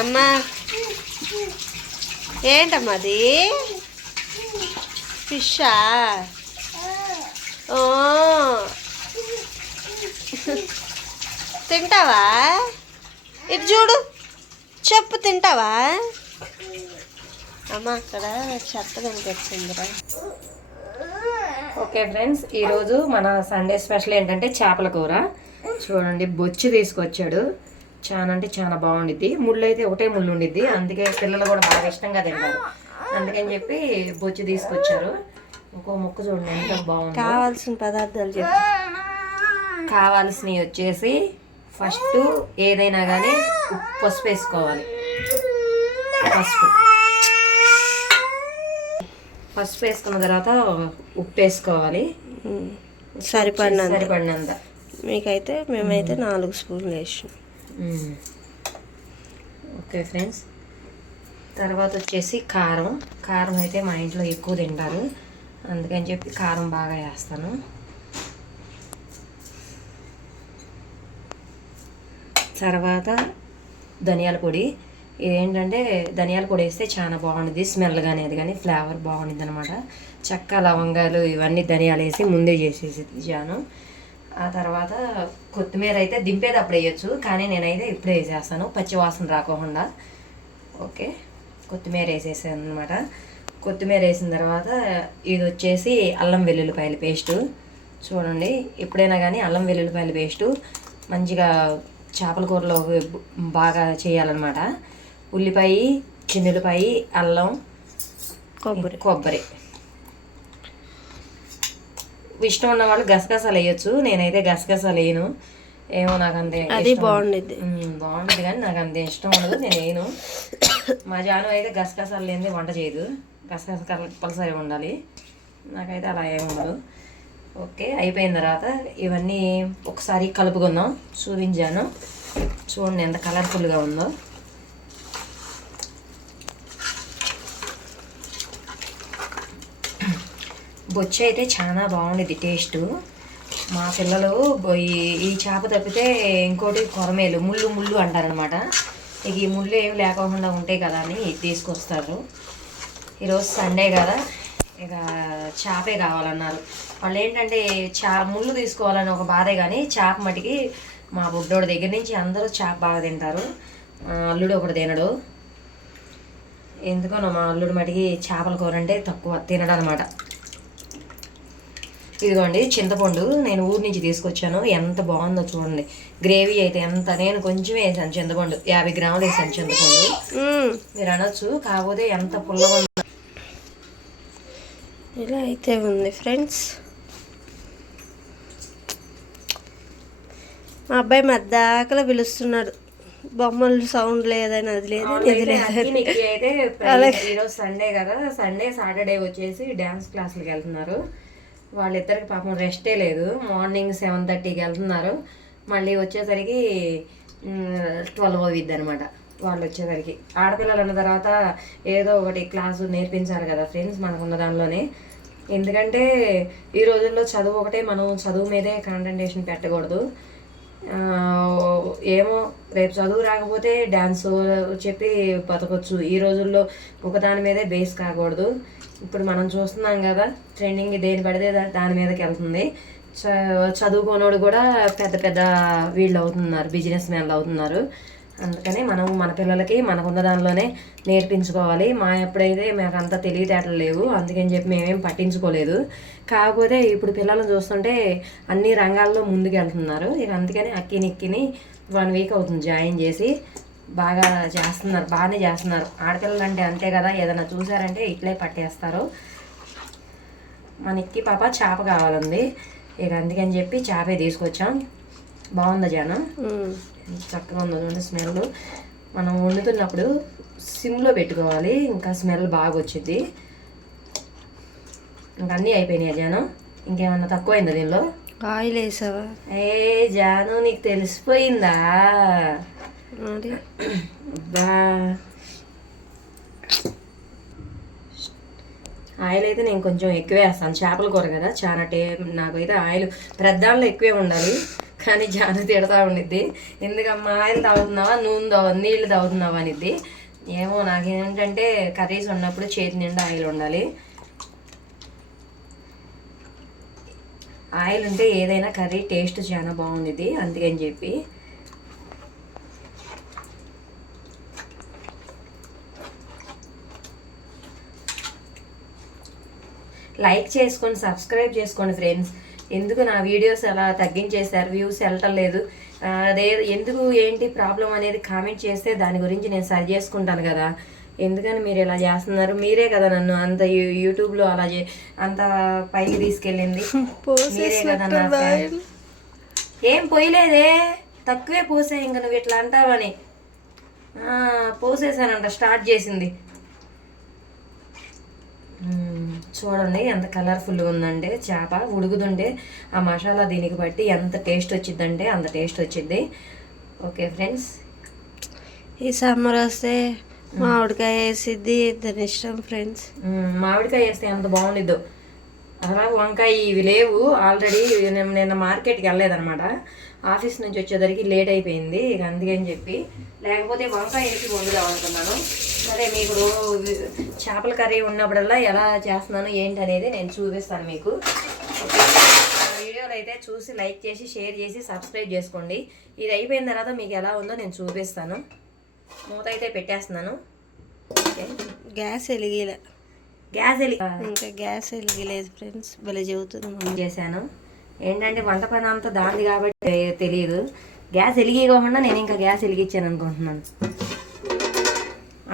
అమ్మా. ఏంటమ్మా అది? ఫిషా? ఓ. తింటావా? ఇది చూడు. చెప్పు తింటావా? అమ్మ అక్కడ చెత్త కనిపించిందిరా ఓకే ఫ్రెండ్స్ ఈరోజు మన సండే స్పెషల్ ఏంటంటే చేపల కూర. చూడండి బొచ్చు తీసుకొచ్చాడు. చాలా అంటే చాలా బాగుండిద్ది. ముళ్ళు అయితే ఒకటే ముళ్ళు ఉండిద్ది అందుకే పిల్లలు కూడా బాగా ఇష్టంగా తింటారు. అందుకని చెప్పి బొచ్చి తీసుకొచ్చారు. ఇంకో ముక్క చూడండి ఎంత బాగుంది. కావాల్సిన పదార్థాలు చెప్పు. కావాల్సినవి వచ్చేసి ఫస్ట్ ఏదైనా కానీ పసుపు వేసుకోవాలి. పసుపు. పసుపు వేసుకున్న తర్వాత ఉప్పు వేసుకోవాలి. సరిపడినంత. సరిపడినంత. మీకైతే మేమైతే నాలుగు స్పూన్లు వేసినాం. Okay friends. తర్వాత వచ్చేసి కారం. కారం అయితే మా ఇంట్లో ఎక్కువ తింటారు. అందుకని చెప్పి కారం బాగా వేస్తాను. తర్వాత ధనియాల పొడి. ఇదేంటంటే ధనియాల పొడి వేస్తే చాలా బాగుంటుంది. స్మెల్ కానీ అది కానీ ఫ్లేవర్ బాగుంటుంది అనమాట చెక్క లవంగాలు ఇవన్నీ ధనియాలు వేసి ముందే చేసేసి జాను ఆ తర్వాత కొత్తిమీర అయితే దింపేది అప్పుడు వేయచ్చు కానీ నేనైతే ఇప్పుడే వేసేస్తాను. పచ్చి వాసన రాకోకుండా. ఓకే. కొత్తిమీర వేసేసాను అనమాట కొత్తిమీర వేసిన తర్వాత ఇది వచ్చేసి అల్లం వెల్లుల్లిపాయల పేస్టు. చూడండి ఎప్పుడైనా కానీ అల్లం వెల్లుల్లిపాయల పేస్టు మంచిగా చేపల కూరలో బాగా చేయాలన్నమాట. ఉల్లిపాయ చిన్నులపాయ అల్లం కొబ్బరి. కొబ్బరి. ఇష్టం ఉన్న వాళ్ళు గసగసాలు వేయచ్చు. నేనైతే గసగసాలు వేయను. ఏమో నాకు అంతే అది మ్మ్, బాగుంటుంది కానీ నాకు అంత ఇష్టం ఉండదు. నేను వేయను. మా జాను అయితే గసగసాలు లేనిది వంట చేయదు. గసగస కంపల్సరీ ఉండాలి. నాకైతే అలా ఏమి ఉండదు. ఓకే అయిపోయిన తర్వాత ఇవన్నీ ఒకసారి కలుపుకుందాం. చూపించాను. చూడండి ఎంత కలర్ఫుల్గా ఉందో. బొచ్చ అయితే చాలా బాగుండేది టేస్ట్. మా పిల్లలు ఈ- ఈ చేప తప్పితే ఇంకోటి కొరమేలు ముళ్ళు ముళ్ళు అంటారనమాట ఇక ఈ ముళ్ళు ఏమి లేకుండా ఉంటాయి కదా అని తీసుకొస్తారు. ఈరోజు సండే కదా ఇక చేపే కావాలన్నారు. వాళ్ళు ఏంటంటే చా ముళ్ళు తీసుకోవాలని ఒక బాధే కానీ చేప మటుకి మా బుడ్డోడి దగ్గర నుంచి అందరూ చేప బాగా తింటారు. అల్లుడు ఒకటి తినడు. ఎందుకనో మా అల్లుడు మటుకి చేపల కూర అంటే తక్కువ తినడం అనమాట ఇదిగోండి చింతపండు నేను ఊరి నుంచి తీసుకొచ్చాను. ఎంత బాగుందో చూడండి. గ్రేవీ అయితే ఎంత నేను కొంచెం వేసాను చింతపండు. యాభై గ్రాములు వేసాను చింతపండు. మీరు అనొచ్చు కాకపోతే ఎంత పుల్లగా ఇలా అయితే ఉంది ఫ్రెండ్స్. మా అబ్బాయి మద్దాకలా పిలుస్తున్నాడు. బొమ్మలు సౌండ్ లేదని అది లేదని ఇది లేదని అక్కినికి అయితే ఈరోజు సండే కదా. సండే సాటర్డే వచ్చేసి డ్యాన్స్ క్లాసులకు వెళ్తున్నారు. వాళ్ళిద్దరికి పాపం రెస్టే లేదు. మార్నింగ్ సెవెన్ థర్టీకి వెళ్తున్నారు. మళ్ళీ వచ్చేసరికి ట్వెల్వ్ అవుద్ది అనమాట వాళ్ళు వచ్చేసరికి ఆడపిల్లలు అన్న తర్వాత ఏదో ఒకటి క్లాసు నేర్పించాలి కదా ఫ్రెండ్స్ మనకున్న దానిలోనే. ఎందుకంటే ఈ రోజుల్లో చదువు ఒకటే మనం చదువు మీదే కాన్సన్ట్రేషన్ పెట్టకూడదు. ఏమో రేపు చదువు రాకపోతే డ్యాన్స్ చెప్పి బతకొచ్చు. ఈ రోజుల్లో ఒక దాని మీదే బేస్ కాకూడదు. ఇప్పుడు మనం చూస్తున్నాం కదా ట్రెండింగ్ దేని పడితే దాని మీదకి వెళ్తుంది. చ- చదువుకోనోడు కూడా పెద్ద పెద్ద వీళ్ళు అవుతున్నారు బిజినెస్ మ్యాన్లు అవుతున్నారు. అందుకని మనం మన పిల్లలకి మనకున్న దానిలోనే నేర్పించుకోవాలి. మా ఎప్పుడైతే మాకు అంత తెలివితేటలు లేవు అందుకని చెప్పి మేమేం పట్టించుకోలేదు. కాకపోతే ఇప్పుడు పిల్లలను చూస్తుంటే అన్ని రంగాల్లో ముందుకెళ్తున్నారు. ఇక అందుకని అక్కిని ఇక్కిని వన్ వీక్ అవుతుంది జాయిన్ చేసి. బాగా చేస్తున్నారు బాగానే చేస్తున్నారు. ఆడపిల్లలు అంటే అంతే కదా ఏదైనా చూసారంటే ఇట్లే పట్టేస్తారు. మన పాప చేప కావాలండి ఇక అందుకని చెప్పి చేపే తీసుకొచ్చాం. బాగుందా జానం? చక్కగా ఉందో స్మెల్. మనం వండుతున్నప్పుడు సిమ్లో పెట్టుకోవాలి. ఇంకా స్మెల్ బాగా వచ్చింది. ఇంకా అన్నీ అయిపోయినాయి జాను. ఇంకేమన్నా తక్కువైందా దీనిలో? ఆయిల్ వేసావా? ఏ జాను నీకు తెలిసిపోయిందా? అబ్బా. ఆయిల్ అయితే నేను కొంచెం ఎక్కువే వేస్తాను. చేపల కూర కదా చాలా టే నాకైతే ఆయిల్ ప్రద్దాంలో ఎక్కువే ఉండాలి. కానీ జాను తిడతా ఉండిద్ది. ఎందుకమ్మా ఆయిల్ తాగుతున్నావా? నూనె తాగు నీళ్ళు తాగుతున్నావా అనిద్ది. ఏమో నాకేంటంటే కర్రీస్ ఉన్నప్పుడు చేతి నిండా ఆయిల్ ఉండాలి. ఆయిల్ ఉంటే ఏదైనా కర్రీ టేస్ట్ చాలా బాగుండిద్ది అందుకని చెప్పి. లైక్ చేసుకొని సబ్స్క్రైబ్ చేసుకోండి ఫ్రెండ్స్. ఎందుకు నా వీడియోస్ అలా తగ్గించేశారు? వ్యూస్ వెళ్ళటం లేదు. అదే ఎందుకు ఏంటి ప్రాబ్లం అనేది కామెంట్ చేస్తే దాని గురించి నేను సరి చేసుకుంటాను కదా. ఎందుకని మీరు ఇలా చేస్తున్నారు? మీరే కదా నన్ను అంత యూట్యూబ్లో అలా చే అంత పైకి తీసుకెళ్ళింది. మీరే కదా. ఏం పోయలేదే? తక్కువే పోసే ఇంక నువ్వు ఇట్లా అంటావని. పోసేసానంట స్టార్ట్ చేసింది. చూడండి ఎంత కలర్ఫుల్గా ఉందంటే చేప ఉడుకుతుంటే ఆ మసాలా దీనికి బట్టి ఎంత టేస్ట్ వచ్చిందంటే అంత టేస్ట్ వచ్చింది. ఓకే ఫ్రెండ్స్ ఈ సమ్మర్ వస్తే మామిడికాయ వేసిద్ది దాని ఇష్టం ఫ్రెండ్స్ మామిడికాయ వేస్తే ఎంత బాగుండిద్దో. అలా వంకాయ ఇవి లేవు. ఆల్రెడీ నేను నిన్న మార్కెట్కి వెళ్ళలేదన్నమాట. ఆఫీస్ నుంచి వచ్చేసరికి లేట్ అయిపోయింది. ఇక అందుకని చెప్పి లేకపోతే వంకాయ వేసి వండుదాం అనుకున్నాను సరే మీకు చేపల కర్రీ ఉన్నప్పుడల్లా ఎలా చేస్తున్నాను ఏంటి అనేది నేను చూపిస్తాను మీకు. ఆ వీడియోలు అయితే చూసి లైక్ చేసి షేర్ చేసి సబ్స్క్రైబ్ చేసుకోండి. ఇది అయిపోయిన తర్వాత మీకు ఎలా ఉందో నేను చూపిస్తాను. మూత అయితే పెట్టేస్తున్నాను. గ్యాస్ వెలిగిలే. గ్యాస్ వెలి ఇంకా గ్యాస్ వెలిగిలేదు ఫ్రెండ్స్. భలే చెబుతుంది. చేశాను. ఏంటంటే వంట పని అంతా దాంది కాబట్టి తెలియదు. గ్యాస్ వెలిగియకుండా నేను ఇంకా గ్యాస్ వెలిగించాను అనుకుంటున్నాను.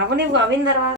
అవని అవిన తర్వాత